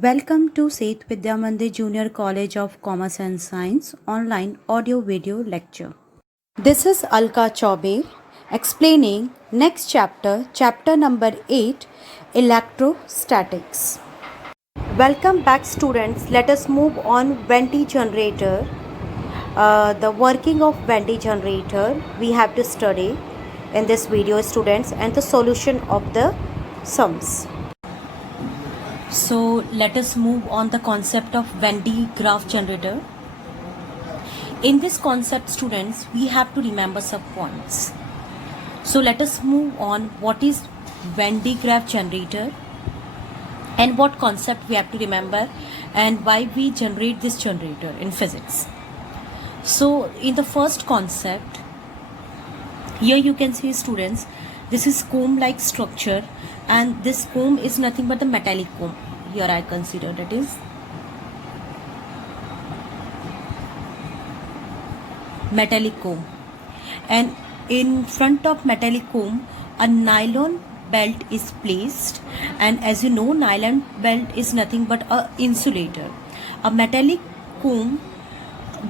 Welcome to Seth Vidya Mandir Junior College of Commerce and Science online audio video lecture. This is Alka Chaube explaining next chapter, chapter number 8, Electrostatics. Welcome back students. Let us move on Venti generator. The working of Venti generator we have to study in this video students and the solution of the sums. So let us move on the concept of Venn diagram generator. In this concept students, we have to remember some points. So let us move on what is Venn diagram generator and what concept we have to remember and why we generate this generator in physics. So in the first concept, here you can see students, this is comb like structure and this comb is nothing but the metallic comb. Here I consider that is metallic comb, and in front of metallic comb a nylon belt is placed, and as you know nylon belt is nothing but a insulator. A metallic comb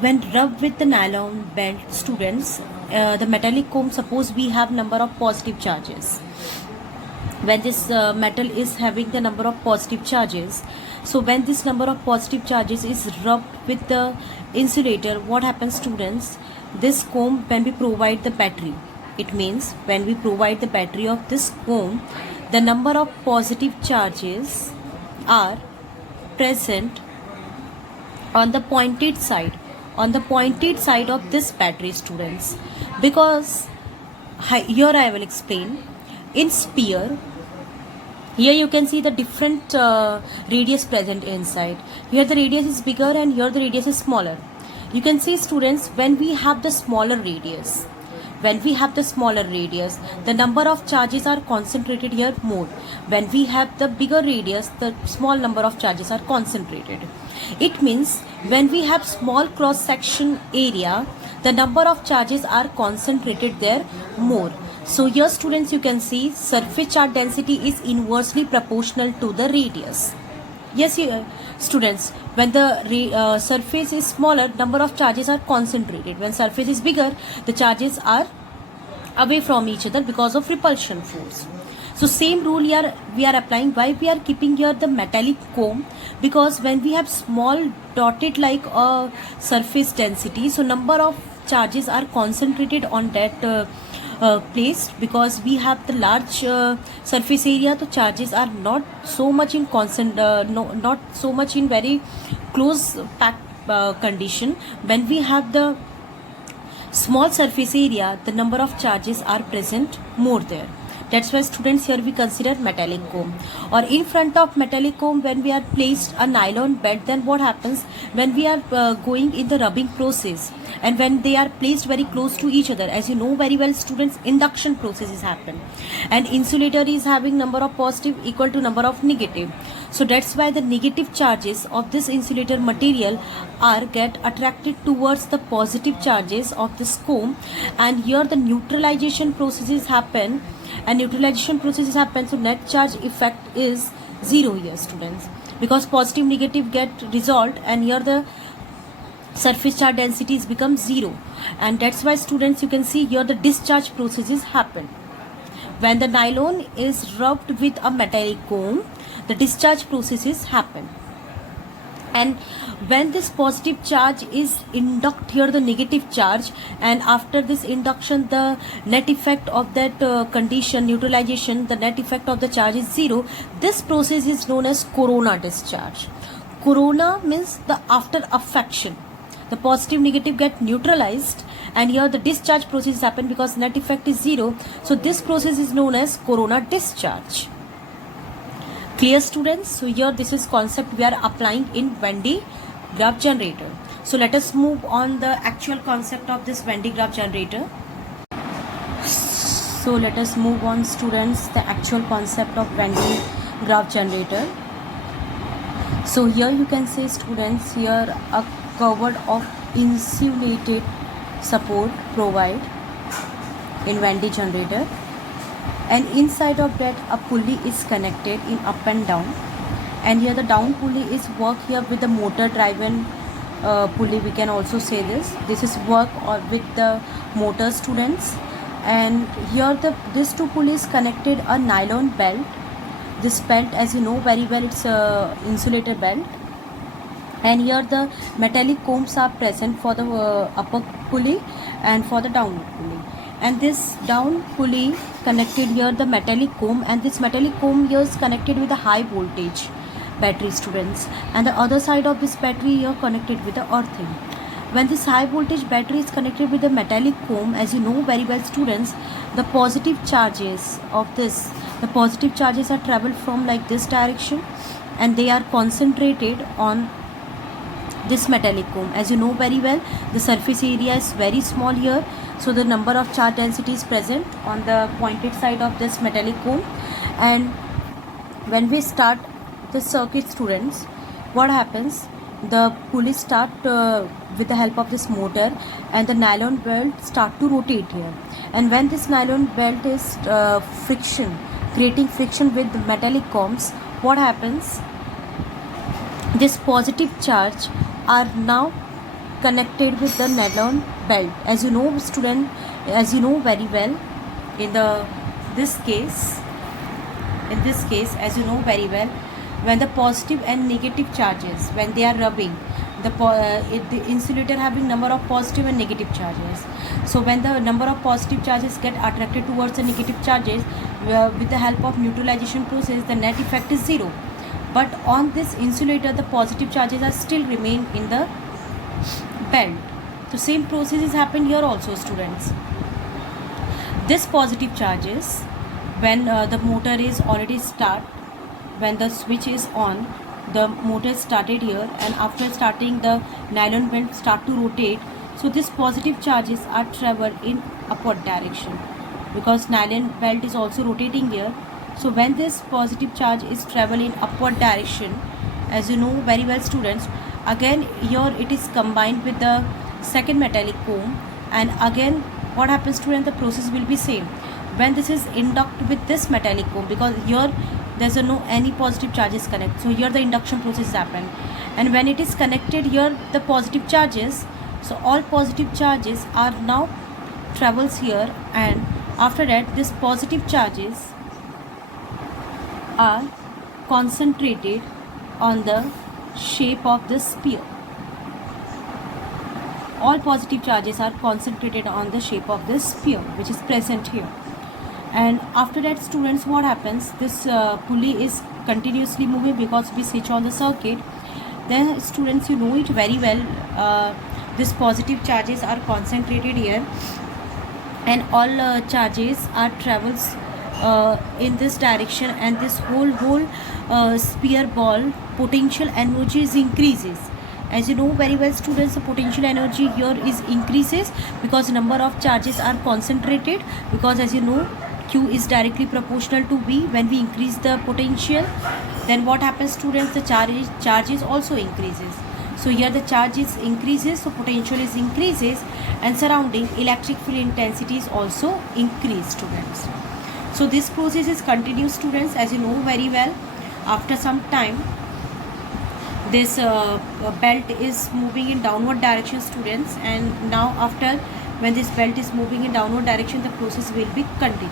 when rubbed with the nylon belt students, the metallic comb, suppose we have number of positive charges. When this metal is having the number of positive charges, so when this number of positive charges is rubbed with the insulator, what happens students? This comb, when we provide the battery, it means when we provide the battery of this comb, the number of positive charges are present on the pointed side of this battery students, because here I will explain. In sphere, here you can see the different radius present inside. Here the radius is bigger and here the radius is smaller. You can see students, when we have the smaller radius, the number of charges are concentrated here more. When we have the bigger radius, the small number of charges are concentrated. It means when we have small cross section area, the number of charges are concentrated there more. So here students, you can see surface charge density is inversely proportional to the radius. Yes students, when the surface is smaller, number of charges are concentrated. When surface is bigger, the charges are away from each other because of repulsion force. So same rule here we are applying. Why we are keeping here the metallic comb? Because when we have small dotted like a surface density, so number of charges are concentrated on that place, because we have the large surface area, the charges are not so much in not so much in very close packed condition. When we have the small surface area, the number of charges are present more there. That's why students, here we consider metallic comb. Or in front of metallic comb, when we are placed a nylon bed, then what happens when we are going in the rubbing process, and when they are placed very close to each other, as you know very well students, induction processes happen, and insulator is having number of positive equal to number of negative. So that's why the negative charges of this insulator material are get attracted towards the positive charges of this comb, and here the neutralization processes happen, so net charge effect is zero here students, because positive negative get resolved and here the surface charge densities become zero. And that's why students, you can see here the discharge processes happen. When the nylon is rubbed with a metallic comb, the discharge processes happen. And when this positive charge is induct here the negative charge, and after this induction the net effect of that condition neutralization, the net effect of the charge is zero. This process is known as corona discharge. Corona means the after affection, the positive negative get neutralized and here the discharge process happen because net effect is zero. So this process is known as corona discharge. Clear students? So here this is concept we are applying in Venn diagram generator. So let us move on the actual concept of this Venn diagram generator. So let us move on students, the actual concept of Venn diagram generator. So here you can see students, here a covered of insulated support provide in Venn diagram generator, and inside of that a pulley is connected in up and down, And here the down pulley is work here with the motor driven pulley, we can also say this is work or with the motor, students. And here these two pulleys connected a nylon belt. This belt, as you know very well, it's a insulator belt. And here the metallic combs are present for the upper pulley and for the downward pulley. And this down pulley connected here the metallic comb, and this metallic comb here is connected with a high voltage battery, students. And the other side of this battery here connected with the earthing. When this high voltage battery is connected with the metallic comb, as you know very well, students, the positive charges are traveled from like this direction, and they are concentrated on this metallic comb. As you know very well, the surface area is very small here, so the number of charge density is present on the pointed side of this metallic comb. And when we start the circuit, students, what happens, the pulley start with the help of this motor, and the nylon belt start to rotate here. And when this nylon belt is creating friction with the metallic combs, what happens, this positive charge are now connected with the nylon belt. As you know, student, as you know very well, in this case, as you know very well, when the positive and negative charges, when they are rubbing, the insulator having number of positive and negative charges. So when the number of positive charges get attracted towards the negative charges, with the help of neutralization process, the net effect is zero. But on this insulator, the positive charges are still remain in the belt. The same process is happened here also, students. This positive charges, when the motor is already start, when the switch is on, the motor started here, and after starting the nylon belt start to rotate. So this positive charges are travel in upward direction, because nylon belt is also rotating here. So when this positive charge is travel in upward direction, as you know very well, students, again here it is combined with the second metallic comb, and again what happens, student, the process will be same. When this is induct with this metallic comb, because here there's no any positive charges connect, so here the induction process happen. And when it is connected here, the positive charges, so all positive charges are now travels here, and after that this positive charges are concentrated on the shape of the sphere. All positive charges are concentrated on the shape of this sphere which is present here. And after that, students, what happens, this pulley is continuously moving because we switch on the circuit. Then, students, you know it very well, this positive charges are concentrated here, and all charges are travels in this direction, and this whole sphere ball potential energy is increases. As you know very well, students, the potential energy here is increases because number of charges are concentrated, because as you know Q is directly proportional to V. When we increase the potential, then what happens, students, the charges also increases. So here the charge is increases, so potential is increases, and surrounding electric field intensity is also increased, students. So this process is continuous, students, as you know very well. After some time, this belt is moving in downward direction, students, and now after when this belt is moving in downward direction, the process will be continued,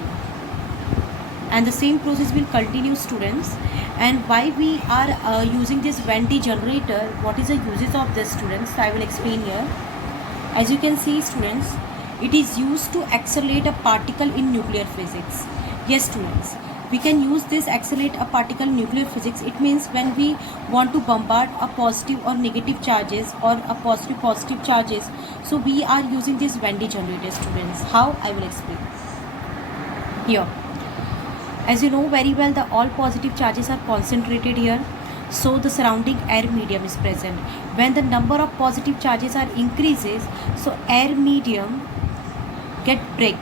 and the same process will continue, students. And why we are using this Venn generator, what is the uses of this, students, I will explain here. As you can see, students, it is used to accelerate a particle in nuclear physics. Yes, students, we can use this accelerate a particle in nuclear physics. It means when we want to bombard a positive or negative charges, or a positive charges, so we are using this Venn generator, students. How? I will explain here. As you know very well, the all positive charges are concentrated here, so the surrounding air medium is present. When the number of positive charges are increases, so air medium get break.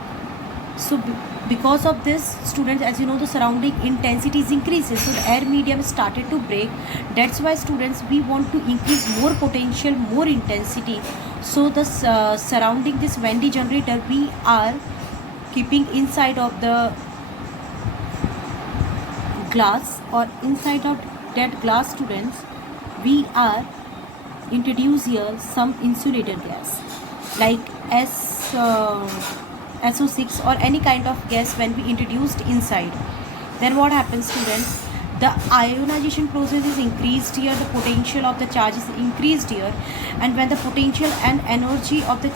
So because of this, students, as you know, the surrounding intensity is increases, so the air medium started to break. That's why, students, we want to increase more potential, more intensity. So the surrounding this Venn generator, we are keeping inside of the glass or inside of that glass, students, we are introduce here some insulator gas like SO6 or any kind of gas. When we introduced inside, then what happens, students? The ionization process is increased here, the potential of the charge is increased here, and when the potential and energy of the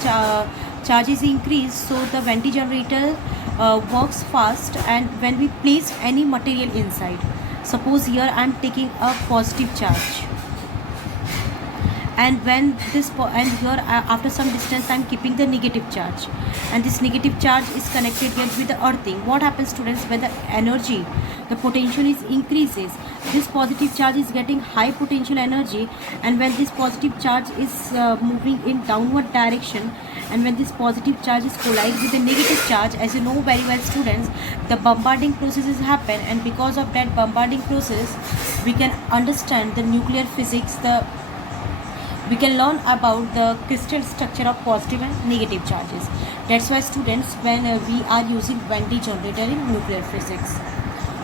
charge is increased, so the Venti generator works fast. And when we place any material inside, suppose here I am taking a positive charge, and when this and here after some distance I am keeping the negative charge, and this negative charge is connected here with the earthing. What happens, students? When the energy, the potential is increases, this positive charge is getting high potential energy, and when this positive charge is moving in downward direction, and when this positive charge is collide with the negative charge, as you know very well, students, the bombarding processes happen, and because of that bombarding process we can understand the nuclear physics, we can learn about the crystal structure of positive and negative charges. That's why, students, when we are using Venti generator in nuclear physics.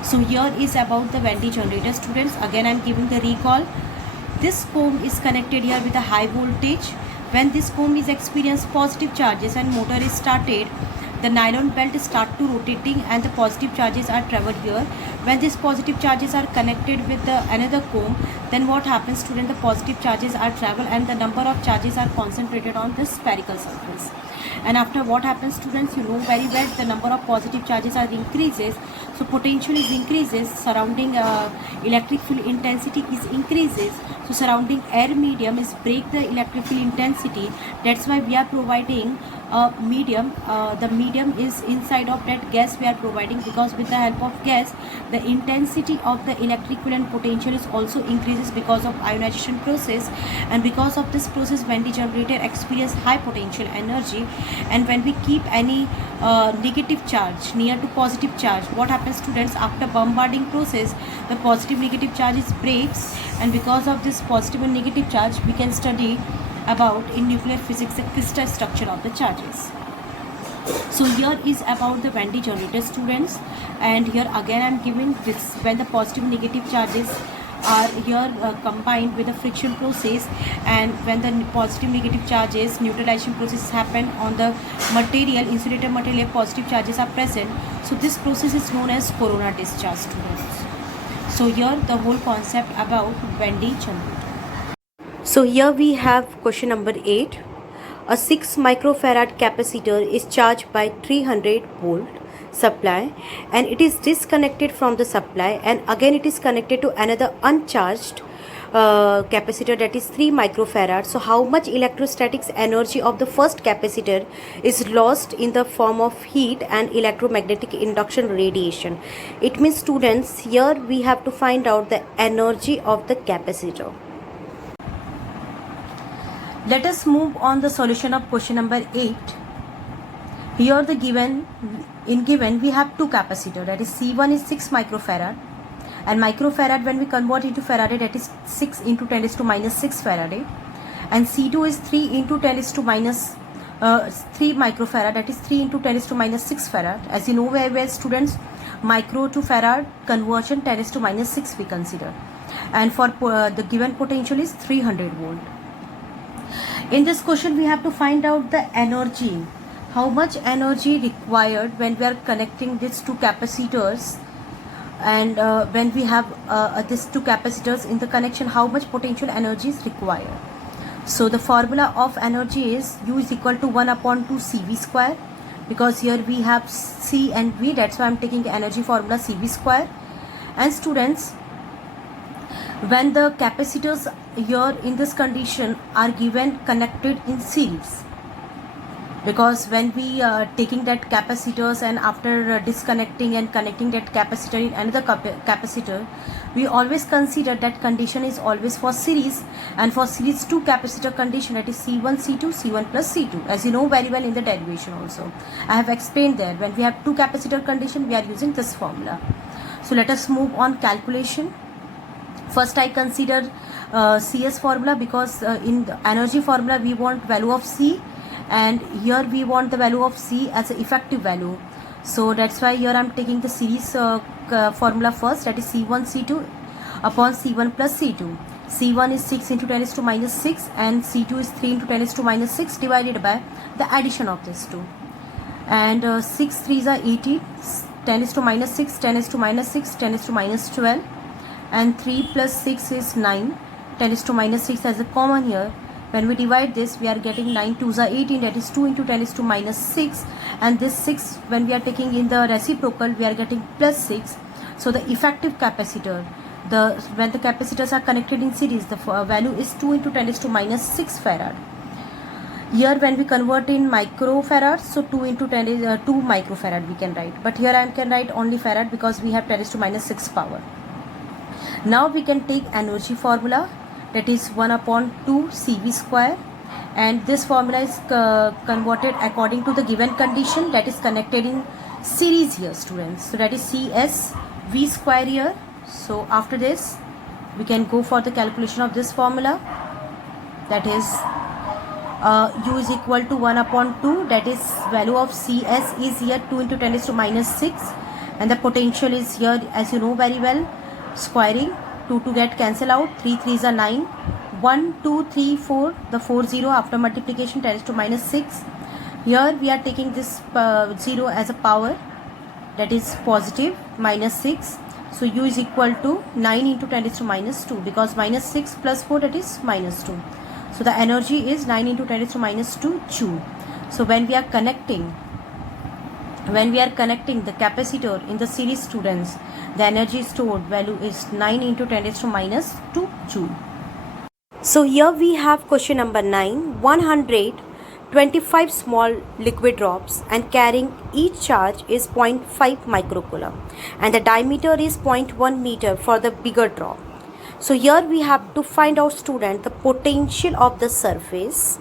So here is about the Venti generator, students. Again I am giving the recall. This comb is connected here with a high voltage. When this comb is experienced positive charges and motor is started, the nylon belt start to rotating and the positive charges are traveled here. When these positive charges are connected with the another comb, then what happens, student? The positive charges are travel and the number of charges are concentrated on this spherical surface. And after what happens, students, you know very well, the number of positive charges are increases, so potential is increases, surrounding electric field intensity is increases, so surrounding air medium is break the electric field intensity. That's why we are providing a medium. The medium is inside of that gas we are providing, because with the help of gas the intensity of the electric field and potential is also increases because of ionization process, and because of this process Venti generator experience high potential energy. And when we keep any negative charge near to positive charge, what happens, students? After bombarding process, the positive negative charges breaks, and because of this positive and negative charge we can study about in nuclear physics the crystal structure of the charges. So here is about the Venti generator, students, and here again I am giving this when the positive and negative charges are here combined with the friction process, and when the positive negative charges neutralization process happen on the material, insulator material, positive charges are present, so this process is known as corona discharge, students. So here the whole concept about Venti generator. So here we have question number 8. A 6 microfarad capacitor is charged by 300 volt supply, and it is disconnected from the supply, and again it is connected to another uncharged capacitor, that is 3 microfarad. So how much electrostatics energy of the first capacitor is lost in the form of heat and electromagnetic induction radiation? It means, students, here we have to find out the energy of the capacitor. Let us move on the solution of question number 8. Here the given we have two capacitor, that is C1 is 6 microfarad, and microfarad when we convert into Faraday, that is 6 into 10 is to minus 6 Faraday, and C2 is 3 into 10 is to minus 3 microfarad, that is 3 into 10 is to minus 6 farad. As you know very well, students, micro to farad conversion 10 is to minus 6 we consider, and for the given potential is 300 volt. In this question we have to find out the energy, how much energy required when we are connecting these two capacitors, and when we have these two capacitors in the connection, how much potential energy is required. So the formula of energy is U is equal to 1 upon 2 CV square, because here we have C and V, that's why I am taking energy formula CV square. And students, when the capacitors here in this condition are given connected in series, because when we are taking that capacitors and after disconnecting and connecting that capacitor in another capacitor, we always consider that condition is always for series, and for series 2 capacitor condition, that is C1 C2 C1 plus C2, as you know very well in the derivation also I have explained there. When we have two capacitor condition, we are using this formula. So let us move on calculation. First I consider CS formula, because in the energy formula we want value of C, and here we want the value of C as an effective value. So that's why here I am taking the series formula first, that is C1 C2 upon C1 plus C2. C1 is 6 into 10 is to minus 6 and C2 is 3 into 10 is to minus 6 divided by the addition of these two. And 6 3s are 18, 10 is to minus 6, 10 is to minus 6, 10 is to minus 12, and 3 plus 6 is 9, 10 is to minus 6 as a common here. When we divide this, we are getting 9 2s are 18, that is 2 into 10 is to minus 6, and this 6 when we are taking in the reciprocal, we are getting plus 6. So the effective capacitor, when the capacitors are connected in series, the value is 2 into 10 is to minus 6 farad. Here when we convert in microfarad, so 2 into 10 is 2 microfarad we can write, but here I can write only farad because we have 10 is to minus 6 power. Now we can take energy formula, that is 1 upon 2 CV square, and this formula is converted according to the given condition, that is connected in series here students. So that is CS V square here. So after this we can go for the calculation of this formula, that is U is equal to 1 upon 2, that is value of CS is here 2 into 10 is to minus 6, and the potential is here as you know very well, squaring 2 to get cancel out, 3 3s are 9, 1 2 3 4, the 4 0 after multiplication 10 is to minus 6. Here we are taking this 0 as a power, that is positive minus 6. So U is equal to 9 into 10 is to minus 2, because minus 6 plus 4, that is minus 2. So the energy is 9 into 10 is to minus 2 joule. So when we are connecting the capacitor in the series students, the energy stored value is 9 into 10 is to minus 2 joule. So here we have question number 9. 125 small liquid drops and carrying each charge is 0.5 microcoulomb and the diameter is 0.1 meter for the bigger drop. So here we have to find out student the potential of the surface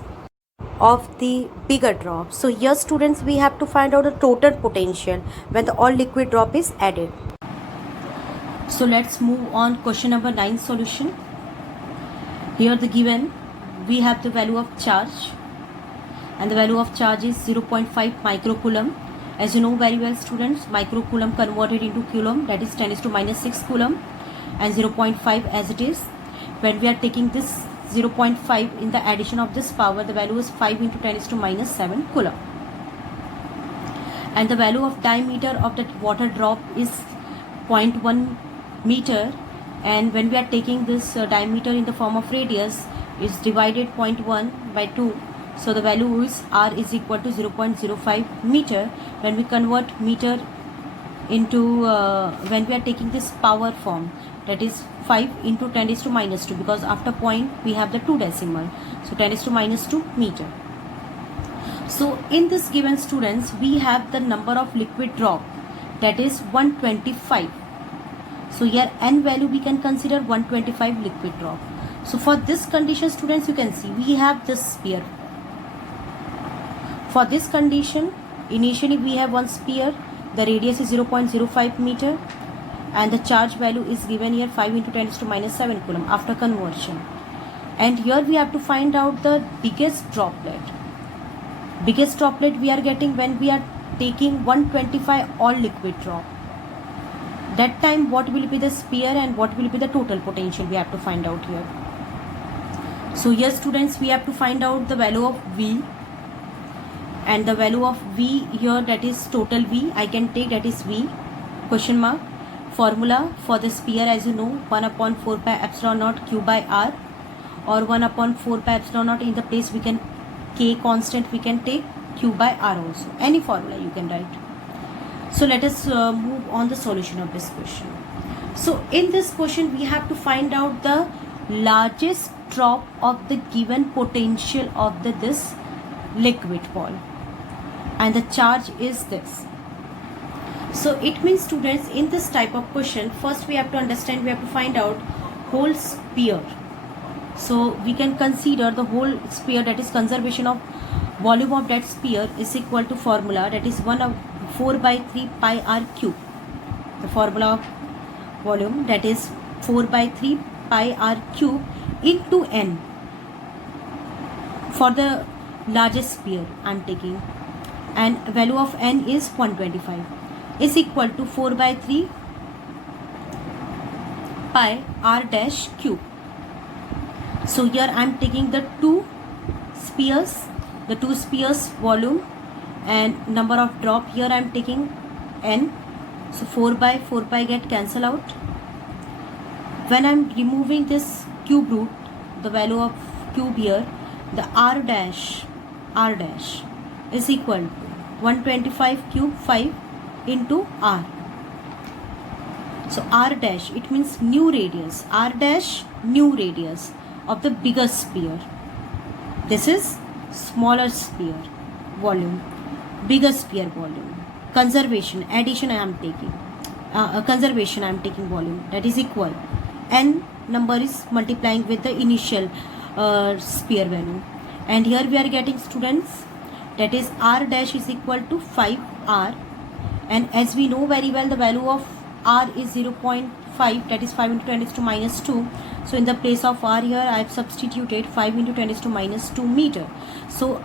of the bigger drop. So here students we have to find out the total potential when the all liquid drop is added. So let's move on question number 9 solution. Here the given we have the value of charge, and the value of charge is 0.5 microcoulomb. As you know very well students, microcoulomb converted into coulomb, that is 10 is to minus 6 coulomb, and 0.5 as it is. When we are taking this 0.5 in the addition of this power, the value is 5 into 10 is to minus 7 coulomb. And the value of diameter of that water drop is 0.1 meter, and when we are taking this diameter in the form of radius, is divided 0.1 by 2. So the value is R is equal to 0.05 meter. When we convert meter into when we are taking this power form, that is 5 into 10 is to minus 2, because after point we have the 2 decimal, so 10 is to minus 2 meter. So in this given students we have the number of liquid drop, that is 125. So here n value we can consider 125 liquid drop. So for this condition students, you can see we have this sphere. For this condition initially we have one sphere, the radius is 0.05 meter, and the charge value is given here 5 into 10 is to minus 7 coulomb after conversion. And here we have to find out the biggest droplet. Biggest droplet we are getting when we are taking 125 all liquid drop. That time what will be the sphere and what will be the total potential we have to find out here. So here students we have to find out the value of V, and the value of V here, that is total V I can take, that is V question mark. Formula for the sphere as you know, 1 upon 4 pi epsilon naught Q by R, or 1 upon 4 pi epsilon naught in the place we can K constant we can take Q by R also, any formula you can write. So let us move on the solution of this question. So in this question we have to find out the largest drop of the given potential of this liquid ball, and the charge is this. So it means students in this type of question, first we have to understand, we have to find out whole sphere. So we can consider the whole sphere, that is conservation of volume of that sphere is equal to formula, that is 1 of 4 by 3 pi r cube. The formula of volume, that is 4 by 3 pi r cube into n for the largest sphere I am taking, and value of n is 125, is equal to 4 by 3 pi r dash cube. So here I am taking the two spheres volume and number of drop. Here I am taking n. So 4 by 4 pi get cancel out. When I am removing this cube root, the value of cube here, the r dash is equal to 125 cube 5 into r. So r dash, it means new radius, r dash new radius of the bigger sphere. This is smaller sphere volume, bigger sphere volume. Conservation, addition I am taking, conservation I am taking volume, that is equal. N number is multiplying with the initial sphere value. And here we are getting, students, that is r dash is equal to 5r. And as we know very well, the value of r is 0.5, that is 5 into 10 is to minus 2. So in the place of r here I have substituted 5 into 10 is to minus 2 meter. So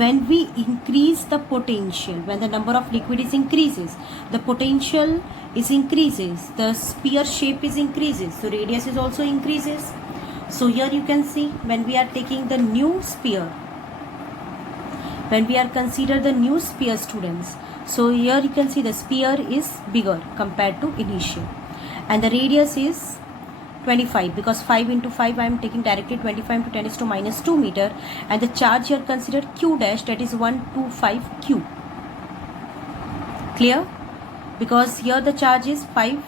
when we increase the potential, when the number of liquid is increases, the potential is increases, the sphere shape is increases, so radius is also increases. So here you can see, when we are taking the new sphere, when we are consider the new sphere, students, so here you can see the sphere is bigger compared to initial, and the radius is 25, because 5 into 5 I am taking directly 25 into 10 is to minus 2 meter, and the charge here considered q dash, that is 125 q. Clear? Because here the charge is 5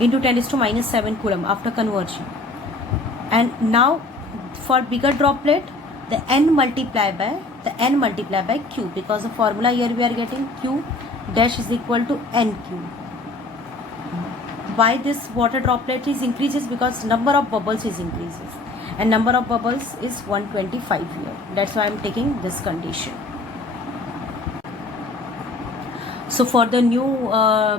into 10 is to minus 7 coulomb after conversion. And now for bigger droplet, the n multiply by q, because the formula here we are getting q dash is equal to nq. Why this water droplet is increases? Because number of bubbles is increases, and number of bubbles is 125 here. That's why I am taking this condition. So for the new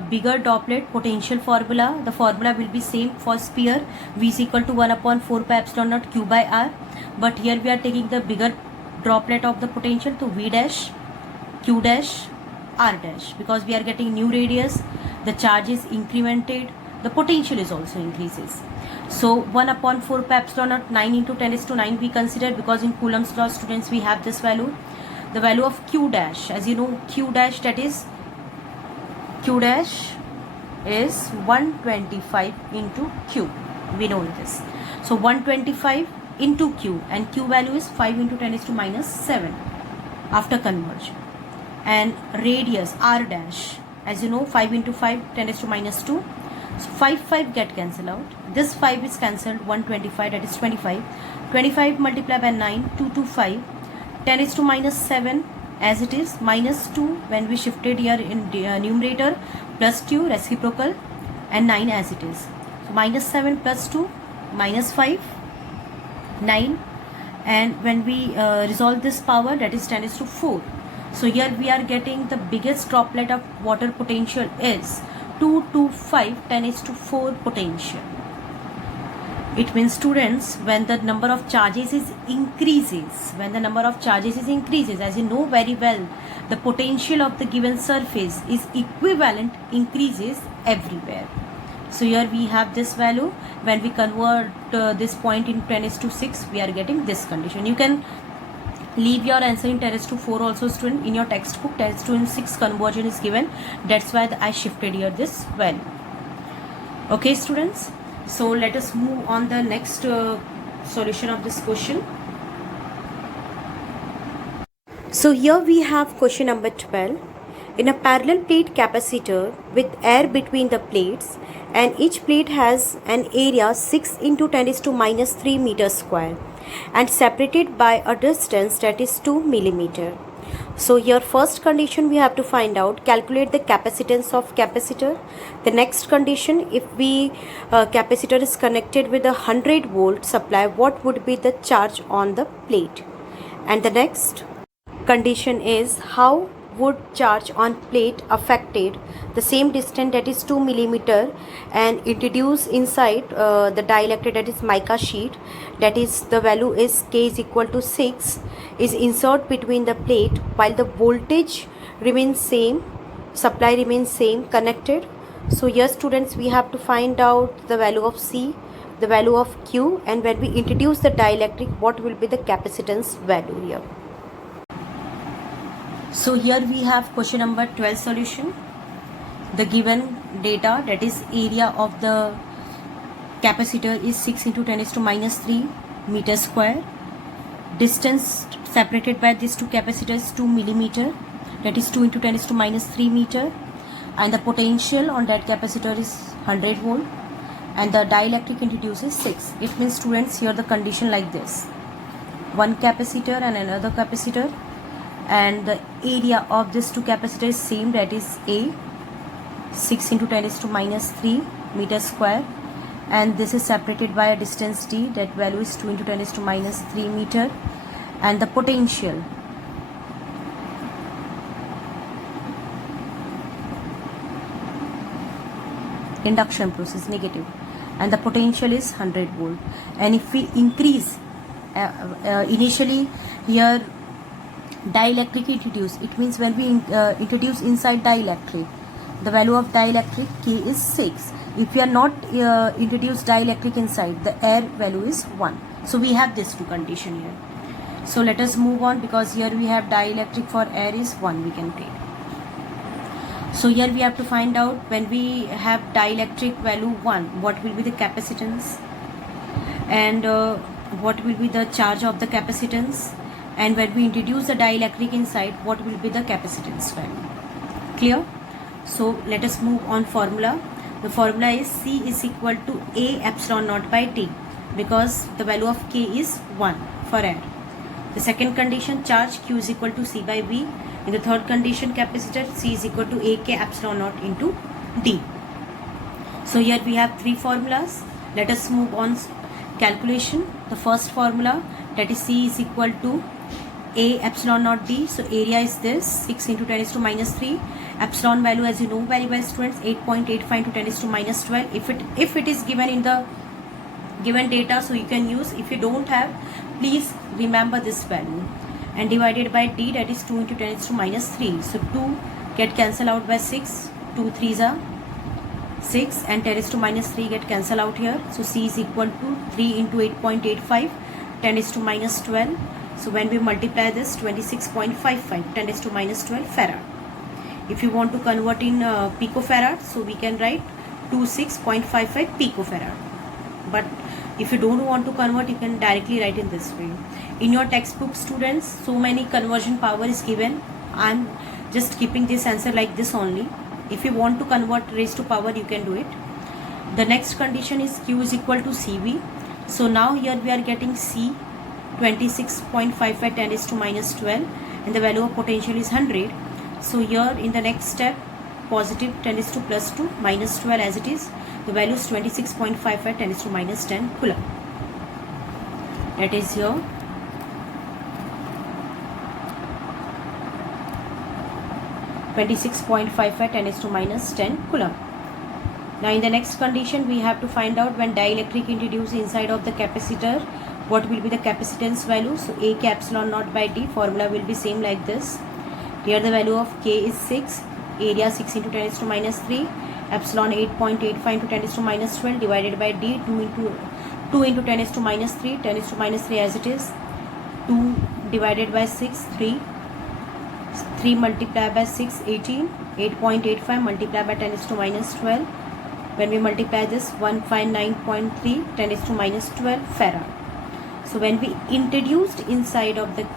bigger droplet potential formula, the formula will be same for sphere. V is equal to 1 upon 4 pi epsilon naught q by r. But here we are taking the bigger droplet of the potential, to V dash, q dash, r dash, because we are getting new radius, the charge is incremented, the potential is also increases. So 1 upon 4 pi epsilon naught 9 into 10 is to 9 we consider, because in Coulomb's law, students, we have this value. The value of q dash, as you know, q dash is 125 into q. We know this. So 125 into q, and q value is 5 into 10 is to minus 7 after conversion. And radius r dash, as you know, 5 into 5 10 is to minus 2. So 5 get cancelled out. This 5 is cancelled, 125, that is 25. 25 multiplied by 9, 225. 10 is to minus 7 as it is, minus 2 when we shifted here in numerator, plus 2 reciprocal, and 9 as it is. So minus 7 plus 2, minus 5, 9. And when we resolve this power, that is 10 is to 4. So here we are getting the biggest droplet of water potential is 225 10 is to 4 potential. It means, students, when the number of charges is increases, as you know very well, the potential of the given surface is equivalent increases everywhere. So here we have this value. When we convert this point in 10 is to 6, we are getting this condition. You can leave your answer in 10 is to 4 also, student. In your textbook 10 is to 6 conversion is given. That's why I shifted here this value. Okay, students. So let us move on the next solution of this question. So here we have question number 12. In a parallel plate capacitor with air between the plates, and each plate has an area 6 into 10 is to minus 3 meters square and separated by a distance that is 2 millimeter. So here first condition we have to find out, calculate the capacitance of capacitor. The next condition, if we capacitor is connected with a 100 volt supply, what would be the charge on the plate? And the next condition is, how would charge on plate affected the same distance, that is 2 millimeter, and introduce inside the dielectric, that is mica sheet, that is the value is K is equal to 6, is insert between the plate while the voltage remains same, supply remains same connected. So here students, we have to find out the value of C, the value of Q, and when we introduce the dielectric, what will be the capacitance value here. So here we have question number 12 solution. The given data, that is area of the capacitor, is 6 into 10 is to minus 3 meter square. Distance separated by these two capacitors 2 millimeter, that is 2 into 10 is to minus 3 meter. And the potential on that capacitor is 100 volt, and the dielectric introduced is 6. It means students, here the condition like this: one capacitor and another capacitor, and the area of these two capacitors is same, that is A, 6 into 10 is to minus 3 meter square, and this is separated by a distance d, that value is 2 into 10 is to minus 3 meter. And the potential, induction process, negative, and the potential is 100 volt. And if we increase initially here dielectric introduced, it means when we introduce inside dielectric, the value of dielectric K is 6. If we are not introduce dielectric inside, the air value is 1. So we have this two condition here. So let us move on, because here we have dielectric for air is 1, we can take. So here we have to find out, when we have dielectric value 1, what will be the capacitance, and what will be the charge of the capacitance, and when we introduce the dielectric inside, what will be the capacitance value. Clear? So let us move on formula. The formula is C is equal to A epsilon naught by T, because the value of K is 1 for air. The second condition, charge Q is equal to C by V. In the third condition, capacitor C is equal to AK epsilon naught into D. So here we have three formulas. Let us move on calculation. The first formula, that is C is equal to A epsilon naught D. So area is this, 6 into 10 is to minus 3. Epsilon value, as you know very well students, 8.85 into 10 is to minus 12. If it is given in the given data, so you can use. If you don't have, please remember this value, and divided by D, that is 2 into 10 is to minus 3. So 2 get cancelled out by 6, 2 3s are 6, and 10 is to minus 3 get cancelled out here. So C is equal to 3 into 8.85, 10 is to minus 12. So when we multiply this, 26.55, 10 is to minus 12 farad. If you want to convert in picofarad, so we can write 26.55 picofarad. But if you don't want to convert, you can directly write in this way. In your textbook students, so many conversion power is given. I am just keeping this answer like this only. If you want to convert raised to power, you can do it. The next condition is Q is equal to CV. So now here we are getting C, 26.55, 10 is to minus 12, and the value of potential is 100. So here in the next step, positive 10 is to plus 2, minus 12 as it is. The value is 26.55, 10 is to minus 10 coulomb. That is here. (26.55) 10 is to minus 10 coulomb. Now in the next condition, we have to find out, when dielectric introduced inside of the capacitor, what will be the capacitance value. So AK epsilon naught by D, formula will be same like this. Here the value of K is 6, area 6 into 10 is to minus 3, epsilon 8.85 into 10 is to minus 12, divided by D, 2 into 10 is to minus 3, 10 is to minus 3 as it is, 2 divided by 6, 3 multiplied by 6, 18, 8.85 multiplied by 10 is to minus 12. When we multiply this, 159.3, 10 is to minus 12 farad. So when we introduced inside of the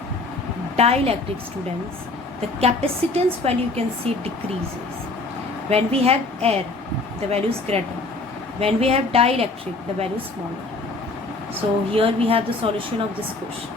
dielectric students, the capacitance value, you can see, decreases. When we have air, the value is greater. When we have dielectric, the value is smaller. So here we have the solution of this question.